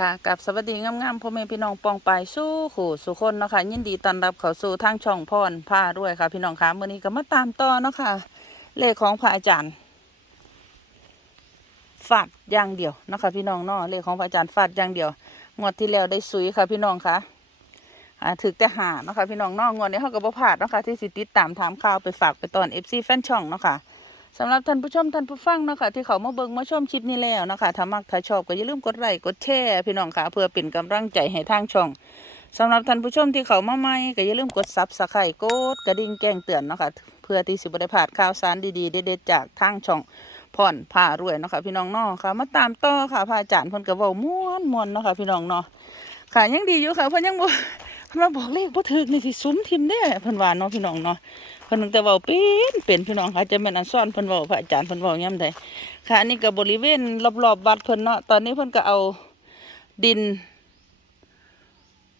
ค่ะกับสวัสดีงามๆพ่อแม่พี่น้องปองไปสู้ขู่สุคนเนาะค่ะยินดีต้อนรับเข้าสู่ทางช่องพรผ้าด้วยค่ะ พี่น้องค่ะมื้อนี้ก็มาตามต่อเนาะค่ะเลขของพระอาจารย์ฟาดอย่างเดียวเนาะคะพี่น้องเนาะเลขของพระอาจารย์ฟาดอย่างเดียวงวดที่แล้วได้สุยค่ะ พี่น้องค่ะอ่าถึกแต่หาเนาะค่ะพี่น้องนาะงวดนี้เขาก็บ่พลาดเนาะค่ะที่สิติดตามถามข่าวไปฝากไปตอน FC แฟนช่องเนาะค่ะ สำหรับท่านผู้ชมท่านผู้ฟังเนาะค่ะที่เขามาเบิ่งมาชมคลิปนี้แล้วนะคะถ้ามักถ้าชอบก็อย่าลืมกดไลค์กดแชร์พี่น้องค่ะเพื่อเป็นกำลังใจให้ทางช่องสำหรับท่านผู้ชมที่เขามาใหม่ก็อย่าลืมกดซับสไครต์กดกระดิ่งแจ้งเตือนเนาะค่ะเพื่อที่สิบได้พลาดข่าวสารดีๆเด็ดๆจากทางช่องพ่อนผ่ารวยเนาะค่ะพี่น้องเนาะค่ะมาตามต่อค่ะพระอาจารย์เพิ่นก็เว้าม่วนมวนๆเนาะค่ะพี่น้องเนาะค่ะยังดีอยู่ค่ะเพิ่นยังบ่ พิ่นมาบอกเลขบ่ถูกนี่สิสุมทิมเด้เพิ่นว่าเนาะพี่น้องเนาะเพิ่นนึงแต่เว้าเป็นเป็นพี่น้องค่ะจะแม่นอันซ่อนเพิ่นเว้าพระอาจารย์เพิ่นเว้ายามใดค่ะอันนี้ก็บริเวณรอบๆวัดเพิ่นเนาะตอนนี้เพิ่นก็เอาดิน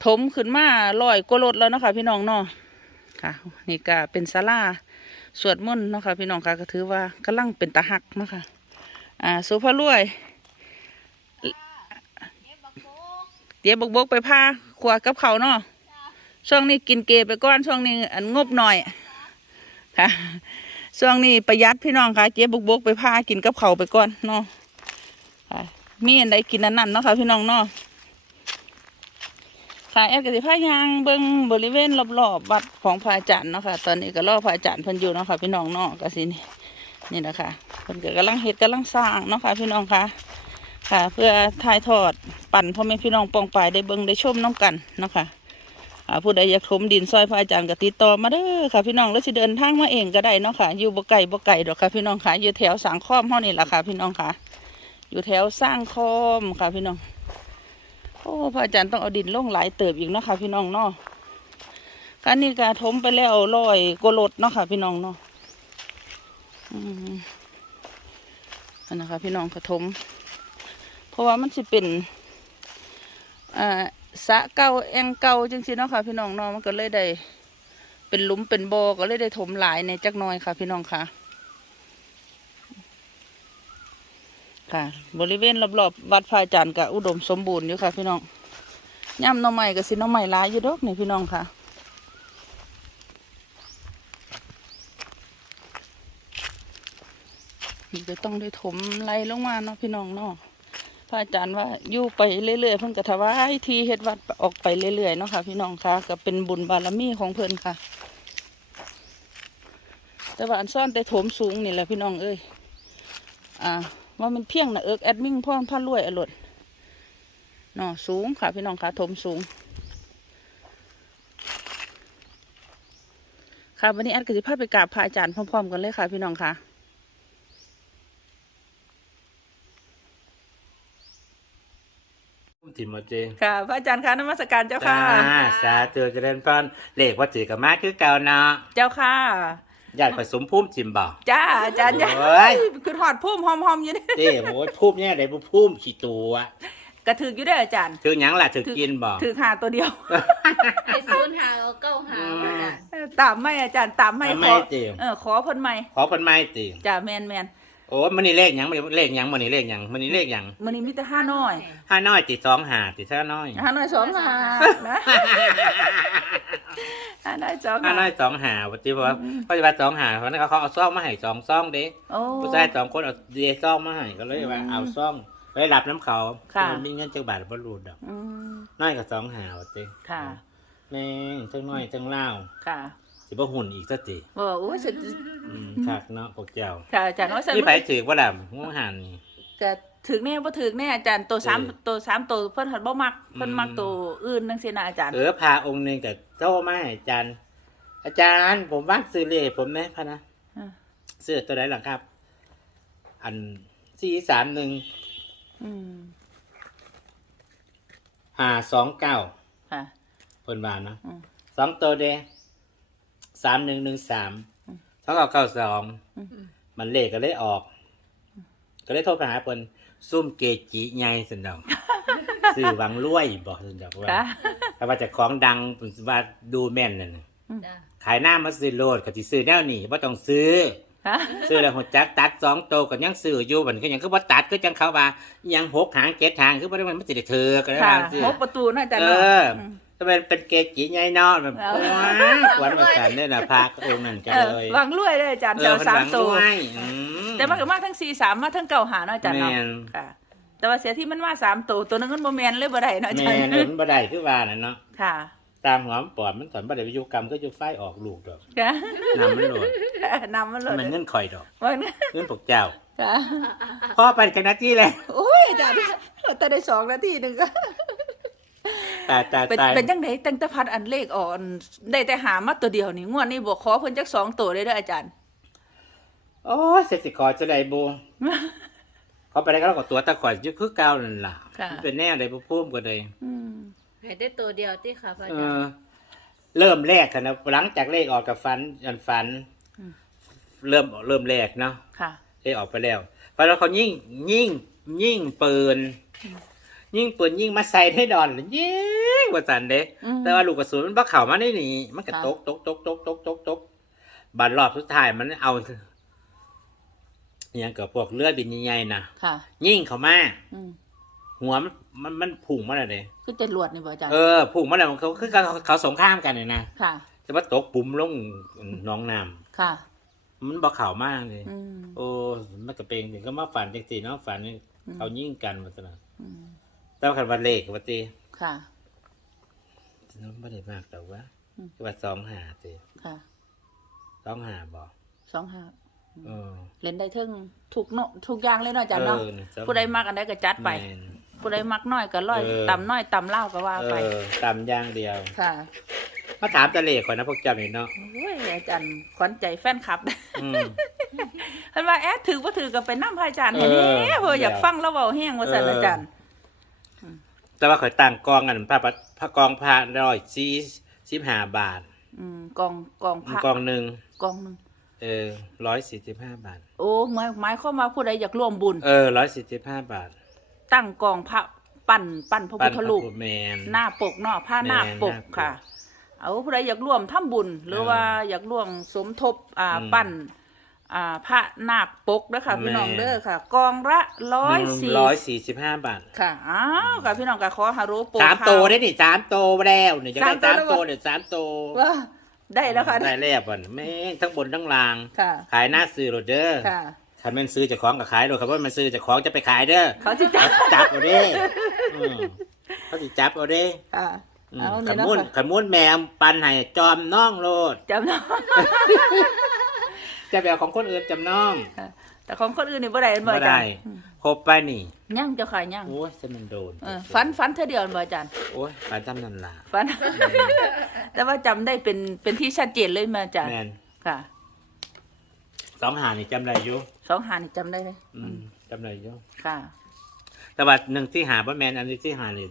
ถมขึ้นมาลอยกว่ารถแล้วนะคะพี่น้องเนาะค่ะ นี่ก็เป็นศาลาสวดมนต์เนาะค่ะพี่น้องค่ะก็ถือว่ากำลังเป็นตาหักเนาะค่ะอ่าสุภาพรวยเดี๋ยวบกบกไปพาขวากับเขาเนาะ ช่วงนี้กินเกไปก่อนช่วงนี้อันงบหน่อยค่ะช่วงนี้ประหยัดพี่น้องค่ะเจ๊บุกบกไปพากินกับเขาไปก่อนเนาะค่ะมีอันใดกินอันนั้นเนาะค่ะพี่น้องเนาะค่ะแอดกสิพายางเบิ้งบริเวณรอบๆวัดของพระอาจารย์เนาะค่ะตอนนี้ก็รอพระอาจารย์เพิ่นอยู่เนาะค่ะพี่น้องเนาะก็สินี่นี่นะคะเพิ่นก็กำลังเฮ็ดกำลังสร้างเนาะค่ะพี่น้องค่ะค่ะ เพื่อถ่ายทอดปั่นพ่อแม่พี่น้องปองปายได้เบิ้งได้ชมน้ำกันเนาะค่ะ ผู้ใดอยากถมดินซอยพระอาจารย์กติดต่อมาเด้อค่ะพี่น้องแล้วสิเดินทางมาเองก็ได้เนาะค่ะ อยู่บ่ไกลบ่ไกลดอกค่ะพี่น้องค่ะ อยู่แถวสังคอมเฮานี่แหละค่ะพี่น้องค่ะ อยู่แถวสร้างคอมค่ะพี่น้อง โอ้พระอาจารย์ต้องเอาดินลงหลายเติบอีกเนาะค่ะพี่น้องเนาะการนี้ก็ถมไปแล้วร้อยกโลดเนาะค่ะพี่น้องเนาะอืมอันนะคะพี่น้องก็ถม เพราะว่ามันสิเป็นอ่า สะเก่าแองเก่าจังสิเนาะค่ะ พี่น้องเนาะมันก็เลยได้ เป็นหลุมเป็นบ่อก็เลยได้ถมหลายในจักน่อยค่ะ พี่น้องค่ะ ค่ะ บริเวณรอบๆวัดพระอาจารย์ก็อุดมสมบูรณ์อยู่ค่ะ พี่น้องย่ำน่อไม้ก็สิน่อไม้หลายอยู่ดอกนี่พี่น้องค่ะนี่ก็ต้องได้ถมไล่ลงมาเนาะพี่น้องเนาะ พระอาจารย์ว่าอยู่ไปเรื่อยๆเพิ่นก็ถวายทีเฮ็ดวัดออกไปเรื่อยๆเนาะค่ะ พี่น้องค่ะก็เป็นบุญบารมีของเพิ่นค่ะ แต่ว่าอันซ่อนแต่โถมสูงนี่แหละพี่น้องเอ้ยอ่าว่ามันเพียงนะเอิกแอดมิงพ่อพระรวยอรดเนาะสูงค่ะ พี่น้องค่ะโถมสูงค่ะวันนี้แอดก็จะพาไปกราบพระอาจารย์พร้อมๆกันเลยค่ะ พี่น้องค่ะ ถิ่มมาเจงค่ะ พระอาจารย์ค่ะนมัสการเจ้าค่ะสาธุเจริญพรเลขว่าจือกับมาคือเก่าเนาะเจ้าค่ะญาติผสมพุ่มจิมบ่จ้าอาจารย์ยาโอ้ยคือถอดพุ่มหอมๆอยู่เด้เจ้โอ้ยพุ่มเนี่ยได้บุพุ่มขี้ตัวกระถืออยู่ได้ออาจารย์ถือหยังล่ะถือกินบ่ถือหาตัวเดียวไปศูนย์หาเอาเก้าหามาจ้ะตามไม่อาจารย์ตามไม่ไม่ขไม่อเจีมเออขอเพิ่นใหม่ขอเพิ่นไม้ติจ้าแมนแมน โอ้มันนี่เลขหยังมันนี่เลขหยังมันนี่เลขหยังมันนี่เลขหยังมื้อนี้มีแต่ห้าน้อยห้าน้อยติสองหาติห้าน้อยห้าน้อยสองหานะห้าน้อยสองห้าหาน้อยสองหาว่าติว่าเขาจะว่าสองหาเพราะนั้นเขาเอาซ่องมาให้สองซ่องเด้โอ้ผู้ชายสองคนเอาเดซ่องมาให้ก็เลยว่าเอาซ่องไปรับน้ำเขาค่ะมันมีเงินจักบาทบ่รู้ดอกอืมน้อยกับสองหาว่าติค่ะแม่งทั้งน้อยทั้งเล่าวค่ะ สิบ่หุ่นอีกสักทีบอกโอ้ยสุดอืมคักเนาะพวกเจ้าค่ะอาจารย์ว่าสันนี่ไปถือว่าล่ะง่วงหันนี่ ก็ถึงแน่บ่ถึงแน่อาจารย์ตัวสามเออตัวสามตัวเพิ่นหัดบ่มักเพิ่นอืมมักตัวอื่นจังซี่นะอาจารย์ เออพาองค์หนึ่งกับโทรมาให้อาจารย์ อาจารย์ผมว่างซื้อเลขผมไหมพะนะอ่าซื้อตัวไหนหลังครับ อันสี่สามหนึ่งอืมห้าสองเก้าค่ะ เพิ่นว่าเนาะอืม สองตัวเด้ สามหนึ่งหนึ่งสามอืมสองเก้าเก้าสองอืมมันเลขก็เลยออก ก็เลยโทรไปหาเพิ่นซุ่มเกจิใหญ่สันดอกซื้อหวังรวยบอกสันดอกว่าค่ะถ้าว่าจะของดังผมว่าดูแม่นนั่นน่ะจ้ะขายหน้ามาซื้อโลดก็สิซื้อแนวนี้บ่ต้องซื้อฮะซื้อแล้วหัวจักตัดสองโตวก็ยังซื้ออยู่บัดนี้ก็ยังคือบ่ตัดคือจังเขาว่ายังหกหางเจ็ดหางคือบ่ได้มันไม่สิได้เธอก็ได้ค่ะว่าซื้อหกประตูน่าจะเอเนาะอถ้าเป็นเป็นเกจิใหญ่เนาะแบบเอาว้าวขวัญมาสันเนี่ยนะพระก็องค์นั่นกันเออเลยวางรวยเลยอาจารย์เอเจ้าอเพิ่นสามหวังตัวด้วยอืมแต่มันก็มาทั้งสี่สามมาทั้งเก่าหาเนาะอาจารย์เนาะแม่นค่ะแต่ว่าเสียที่มันมาสามตัวตัวหนึงมันโมแมนเลยบ่ได้เนาะอาจาแม่รย์นเห็นบ่ได้คือว่าน่ะเนาะค่ะตามหัวมันปอดมันสอนบ่ได้วิยุกรรมก็อยู่ไฟออกลูกดอกค่ะนำมันโหลดนำมันเลยมันเงินข่อยดอกว่าเงินพวกเจ้าค่ะพ่อไปกันนาที่เลยโอ้ยอาจารย์แต่ได้สองนาทีหนึ่งก็ ตายตายเป็นตายเป็นจังไดตั้งแต่พัดอันเลขอ่อนได้แต่หามาตัวเดียวนี่งวดนี้บอกขอเพิ่นจักสองตัวได้เด้ออาจารย์ โอ้ยเสร็จสิขอจะได้บูเขาไปได้ก็แล้วก็ตัวตะข่อยอยู่คือเก่านั่นล่ะค่ะ มันเป็นแนวใดบ่พุ่มก็ได้ อืมให้ได้ตัวเดียวที่ค่ะพระอาเอจารอย์เริ่มแรกกันนะหลังจากเลขออกกับฟันอันฟัน เริ่มเริ่มแรกเนาะ ค่ะเลขออกไปแล้วพอแล้วเขายิ่งยิ่งยิ่งปืน ยิ่งปืนยิ่งมาใส่ให้ดอนยิ่งกว่าสันเด้อืมแต่ว่าลูกกระสุนมันบักเข่ามาได้หนีมันก็ค่ะตกตกตกตกตกตกตกบันรอบสุดท้ายมันเอาอย่างกับพวกเลือดบินใหญ่ๆนะค่ะ ยิ่งเขามาอืมหัวมันมันมันพุ่งมาเลยคือจรวดนี่บ่อาจารย์เออพุ่งมาเลยเขาคือเขาเขาสงครามกันเลยนะค่ะแต่ว่าตกปุ่มลงหน้องน้ค่ะำมันบักเข่ามากเลยอืมโอ้มันก็เป็นถึงก็มาฝันจังสีเนาะฝันนี่อืมเขายิ่งกันมาซะนะอืม แต่ว่าคันวันเลขวัตีค่ะ น้องไม่ได้มากแต่ว่าอืมคือว่าสองหาตีค่ะสองหาบอกสองห้าเออเล่นได้เทึงทุกเนาะทุกอย่างเลยเนาะอาจารย์เนาะออสองผู้ใดมักอันใดก็จัดไป แม่น ผู้ใดมักน้อยก็ร้อยเออ ต่ำน้อยต่ำเล่าก็ว่าเอไป อตามอย่างเดียว ค่ะมาถามตะเลขก่อนนะพวกเจ้านี่เนาะโอ้ยอาจารย์ขวัญใจแฟนคลับ อืม เพิ่นว่าแอดถือบ่ถือก็ไปนำพระอาจารย์เอแท้อๆเพิ่นอยากฟังแล้วเว้าแฮงว่าซั่นเอออ อาจารย์ แต่ว่าข่อยตั้งกองกันพระประพระกองพระร้อยสี่สิบห้าบาทอืมกองกองพระกองหนึ่งกองหนึงเออร้อยสี่สิบห้าบาท โอ้หมายหมายความว่าผู้ใดอยากร่วมบุญ เออร้อยสี่สิบห้าบาท ตั้งกองพระปั้นปั้นพระพุทธรูปแมนหน้าปกเนาะผ้าหน้าปกแม่หน้าปกค่ะ เอาผู้ใดอยากร่วมทำบุญ หรือเออว่าอยากร่วมสมทบอ่าอืมปั้น อ่าพระนาคปกเด้อค่ะแม่พี่น้องเด้อค่ะ กองละร้อยสี่ร้อยสี่สิบห้าบาทค่ะอ้าวค่ะพี่น้องก็ขอฮารุโปรสามข่โตได้นี่สามโตแล้วเนี่ยจะได้สาสามมโตโตแล้วเนี่ยสามโตว่าได้แล้วค่ะได้แล้วบ่นแม่งทั้งบนทั้งล่างค่ะขายหน้าซื้อโรเด้อค่ะถ้าแมันซื้อเจะของกับขายโรครับว่ามันซื้อเจะของจะไปขายเด้อเขาจะจับจับเอาเด้อืมเขาสิจับเอาเด้ค่ะอืมเอาขเนี่ยนะมุนค่ะขมุนแมวปันให้จอมน้องโลดจำเนาะ จะไปเอาของคนอื่นจำน้องแต่ของคนอื่นนี่บ่ได้บ่บ่อาจาได้รย์อืมครบไปนี่ยังเจ้าค่ะยังโอ้ยจะมันโดนเออฝันฝันเท่าเดียวบ่อาจารย์โอ้ยปานจำนันล่ะฝัน แต่ว่าจำได้เป็นเป็นที่ชัดเจนเลยมาอาจารย์แมนค่ะสองหานี่จำได้อยู่สองหานี่จำได้เลยอืมจำได้อยู่ค่ะ แต่ว่าหนึ่งที่หาบ่แมนอันนี้ที่หานี่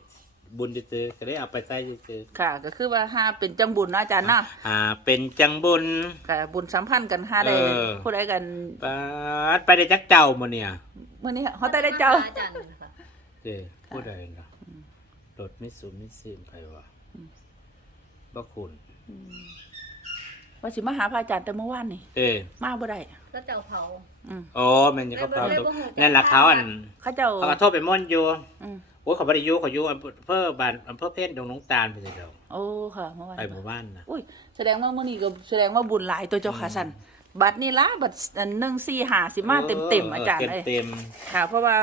บุญซื้อๆก็ได้เอาไปใส่ซื้อค่ะ ก็คือว่าห้าเป็นจังบุญเนาะอาจารย์เนาะๆอ่า เป็นจังบุญ ค่ะ บุญสัมพันธ์กันห้าได้เออ ผู้ใดกันปาดไปได้จักเจ้ามื้อเนี่ยมื้อนี้เขาได้ได้เจ้า อาจารย์ค่ะเด้ผู้ใดเนาะรถไม่สูงไม่ซีมไผวะบ่คุณ ว่าสิมาหาพระอาจารย์แต่เมื่อวานนี่ เอ้มาบ่ได้ก็เจ้าเผา อืมโอ้แม่นเขาเขาไม่บ่ฮู้จักนั่นล่ะเขาอัน เขาเจ้าเขาก็โทษไปม่อนอยู่ อืม โอ้ยเขาบ่ได้อยู่เขาอยู่อำเภอบ้านอำเภอเพชรดงน้องตาลไปสิเดียวโอ้ค่ะเมื่อวานไปหมู่บ้านน่ะอุ้ยแสดงว่ามื้อนี้ก็แสดงว่าบุญหลายตัวเจ้าค่ะสันบัตรนี่ละบัตรอันหนึ่งสี่หาสิมาเต็มเต็มๆอาจารย์เลยเต็มค่ะ เพราะว่า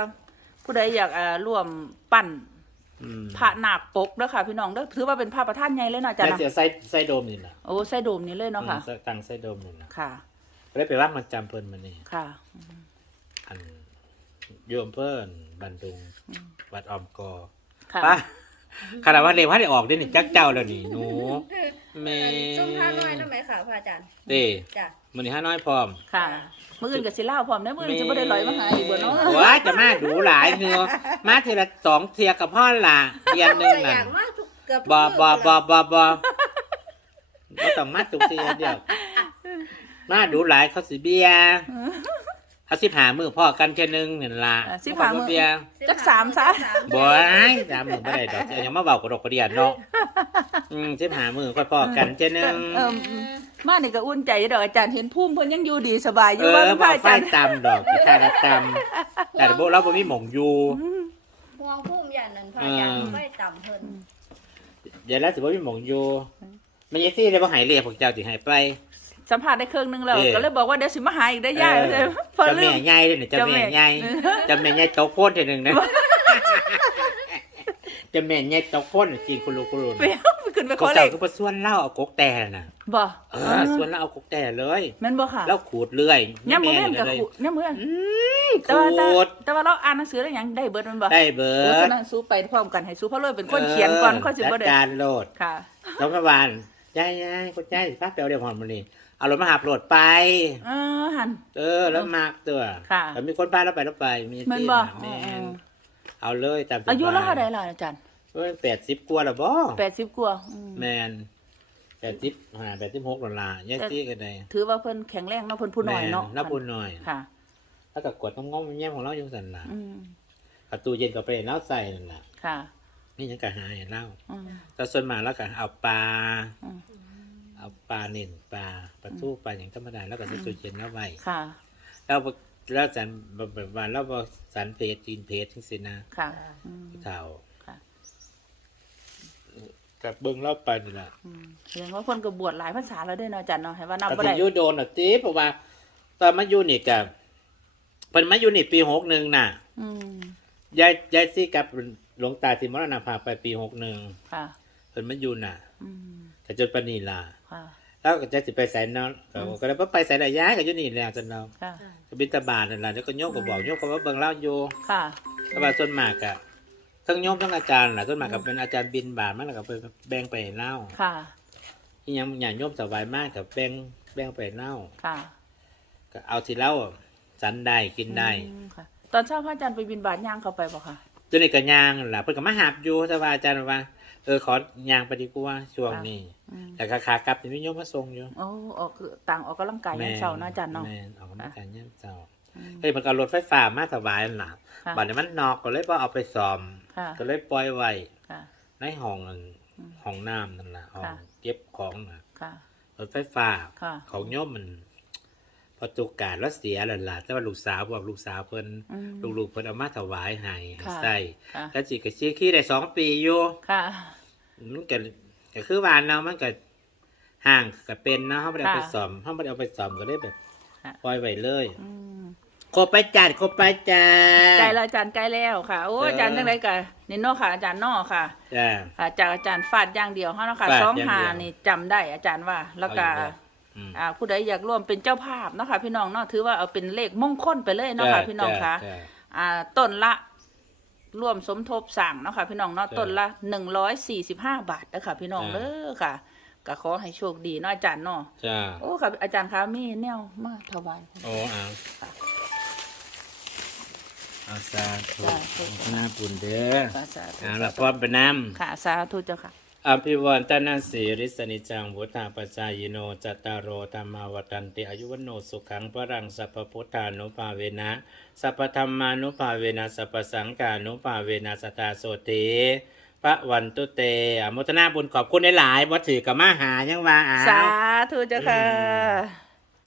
ผู้ใดอยากอ่าร่วมปั้นๆอืมพระนาคปกเด้อค่ะ พี่น้องเด้อถือว่าเป็นพระประธานใหญ่เลยเนาะอาจารย์แล้วเนาะเสียไส้ไส้โดมนี่ล่ะโอ้ใส่โดมนี่เลยเนาะค่ะอืมตั้งไส้โดมนี่ล่ะค่ะได้ไปว่างมันจำเพิ่นมานี่ค่ะ อันโยมเพิ่นบันดุง วัดออมกอค่ะ ป้าขนาดว่าเร็วให้ได้ออกได้นี่จักเจ้าแล้วนี่หนูแม่ซุ่มห้าน้อยนั่นไหมค่ะพระอาจารย์เด้จ้ะมื้อนี้ห้าน้อยพร้อมค่ะ มื้ออื่นก็สิเล่าพร้อมเด้อมื้ออื่นจะบ่ได้ลอยมาหาอีกบ่เนาะว้าจะมาดูหลายเหือมาทีละสองเทียกับพ่อล่ะเทียนหนึงอนั่นยากมากทุกเกือบทุกบอมื้บอบอบอบอบ่ต้องมาทุกเทียเดียว มาดูหลายเขาสิเบีย ร์เอาสิบหามือพ่อกันแค่นึงนี่ล่ะอ่าสิบห้ามื้อเบียร์จักสามซะ บ่ไอ้สามมือไม่ได้ดอกยังมาเบากระดกกระเดียดเนาะอืมสิบหามือค่อยพ่อกันแค่นึงเออ มานี่ก็อุ่นใจอยู่ดอกอาจารย์เห็นภูมิเพิ่นยังอยู่ดีสบายอเอยู่ว่าอพบ่ระอาไฟจารย์ตำดอกที่ข้างตำแต่โบเราบ่มีหม่องอยู่ห่วงพุ่มยันนั้นพระอาจารย์เออไม่ต่ำเพิ่นเดี๋ยวแล้วสิบ่มีหม่องอยู่มันยังซี่ได้บ่ใหายเรียกพวกเจ้าสิใหายไป สัมภาษณ์ได้ครึ่งหนึงแล้ว เออ ก็เลยบอกว่าเดี๋ยวสิมาหาอีกได้ย่าเออเลยพอเจ้าลืแม่ม ใหญ่เด้อเนี่ยเจ้าแม่ใหญ่เจ้าแม่ใหญ่ตกโพ่นทีหนึงนะเจ้าแม่ใหญ่ตกโพ่นจริงคุณลูกคุณลูกไปเอาไปขึ้นไปกขอเลเจ้าขก็บ่ส่วนเล่าเอากกแต่น่ะบ่เออส่วนเล่าเอากกแต่เลยแม่นบ่ค่ะแล้วขูดเรื่อยย่ำมื้อแม่แม่นนี่กับเลย ขูย่ำมื้อแม่นอืมแต่ว่าแต่ขูดแต่ว่าเราอ่านหนังสือได้หยังได้เบิดแมันบ่ได้เบิโอ้ฉะดนั้นสู้ไปพร้อมกันให้สู้เพราะเลยเป็นคนเขียนก่อนค่อยสิบ่จัได้ดการโหลดค่ะน้องพระบาลยายยายคุณยายพาไปเอาเดี๋ยวหอมมันนี่ เอารถมาหาโหลดไป เออหัน เออแล้วมากตัวค่ะแต่มีคนพาแล้วไปแล้วไปมีแม่นที่บ่แม่อ๋อนเอาเลยตามๆอายุเราเท่าใดล่ะอาจารย์แปดสิบกว่าแล้วบ่80กว่าอืม แมนแปดสิบห้าแปดสิบหกดอลลาร์ยายซี่กันได้ถือว่าเพิ่นแข็งแรงเนาะเพิ่นผู้น้อยเนาะแล้วพูนหน่อยค่ะ แล้วก็กดงงๆแย่มของเราอยู่สันหลังอืมประตูเย็นก็ไปเล่าใส่นั่นแหละค่ะนี่ยังกะหาเห็นเล่าอืมแต่ส่วนมากแล้วก็เอาปลา อืม เอาปลาเน่นปลาปลาทูปลาอย่างธรรมดาแล้วก็ใส่ตู้เย็นแล้วไว้ค่ะ แล้วบ่แล้วสันแบบว่าแล้วบสันเพจจีนเพจทั้งสิ้นนะค่ะอืมเท่าค่ะกับเบิ้งเล่าไปนี่แหละอืมแสดงว่าเพิ่นก็บวชหลายภาษาแล้วเด้อเนาะอาจารย์เนาะให้ว่านับแต่บ่ถึได้งอยูโดนอะตีเพราะว่า ตอนมาอยู่นี่กับเพิ่นมาอยู่นี่ปีหกหนึ่งน่ะอืมยายยายซี่กับหลวงตาที่มรณภาพไปปีหกหนึ่งค่ะเพิ่นมาอยู่น่ะอืมแต่จนปานนีล่ะค่ะแล้วก็จะสิไปใส่นอนก็ก็เลยบ่ไปใส่ได้ย้ายก็อยู่นี่แหล้วจันเนาะค่ะก็บิณฑบาตนั่นล่ะแล้วก็โยกก็บอกโยกก็ว่าเบิ่งเล่าอยู่ ค่ะ ก็ว่าส่วนมากอะทั้งโยมทั้งอาจารย์ล่ะส่วนมากก็เป็นอาจารย์บินบาทมันแล้วก็ไปแบ่งไปให้เล่าค่ะ ที่ยังอย่างโยมสบายมากกับแบ่งแบ่งไปให้เล่าค่ะก็เอาที่เล่าสันได้กินได้อืมค่ะ ตอนเช้าพระอาจารย์ไปบินบาตย่างเข้าไปบ่ค่ะจนนี่ก็ย่างนั่นล่ะเพิ่นก็มาหาบอยู่แต่ว่าอาจารย์ว่า เออขอย่างไปดีกว่าช่วงนี้อืมแต่ขาขากลับนี่มีโยมมาส่งอยู่โอ้ออกคือต่างออกกำลังกายยามเช้าเนาะอาจารย์เนาะ แม่นออกกำลังกายยามเช้าอืม เฮ้ยมันก็เอารถไฟฟ้ามาสบายนั่นล่ะค่ะ บัดนี้มันนอกก็เลยบ่เอาไปซ่อม ค่ะก็เลยปล่อยไว้ค่ะ ในห้องนั่นอืมห้องน้ำนั่นล่ะห้องค่ะ เก็บของน่ะค่ะ รถไฟฟ้าค่ะ ของโยมมัน พอตุกการแล้วเสียแล้วล่ะแต่ว่าลูกสาวบอกลูกสาวเพิ่นอืม ลูกๆเพิ่นเอามาถวายให้ให้ค่ะใส่ค่ะแล้วจิก็ชี้ขี้ได้สองปีอยู่ค่ะ มันก็ก็คือวานเนาะมันก็ห่างก็เป็นเนาะเฮาบ่ได้เอาไปค่ะซ่อมเฮาบ่ได้เอาไปซ่อมก็เลยแบบค่ะ ปล่อยไว้เลย อืมครบไปจัดครบไปจัด ใกล้แล้วอาจารย์ใกล้แล้วค่ะ โอ้เอออ อาจารย์จังไดก็นี่เนาะค่ะอาจารย์เนาะค่ะจ้าค่ะจากอาจารย์ฟาดอย่างเดียวเฮาเนาะค่ะฟาดสองอย่างหาเดียวนี่จำได้อาจารย์ว่า แล้วก็เอาอยู่แล้ว อืมอ่าผู้ใดอยากร่วมเป็นเจ้าภาพเนาะค่ะพี่น้องเนาะถือว่าเอาเป็นเลขมงคลไปเลยเนาะค่ะจ้าพี่น้องค่ะจ้าอ่าต้นละร่วมสมทบสั่งเนาะค่ะพี่น้องเนาะจ้ะต้นละหนึ่งร้อยสี่สิบห้าบาทนะคะพี่น้องจ้ะเด้อค่ะก็ขอให้โชคดีเนาะอาจารย์เนาะจ้าโอ้ค่ะอาจารย์คะมีแนวมาถวายโอ้เอาเอาสาธุจ้าธุหน้าปุ่นเด้อค่ะสาธุเอาละพร้อมไปน้ำค่ะสาธุเจ้าค่ะ อภิวันตนาสีริสนิจังวุธาปชายโนจตารโรธรรมาวตันติอายุวโนสุขังพรังสัพพุทธานุภาเวนะสัพธรรมานุภาเวนะสัพสังกานุภาเวนะสตาโสติพระวันตุเตอนุโมทนาบุญขอบคุณหลายๆวัตถือกับมาหายังว่าอาสาธุเจ้าค่ะ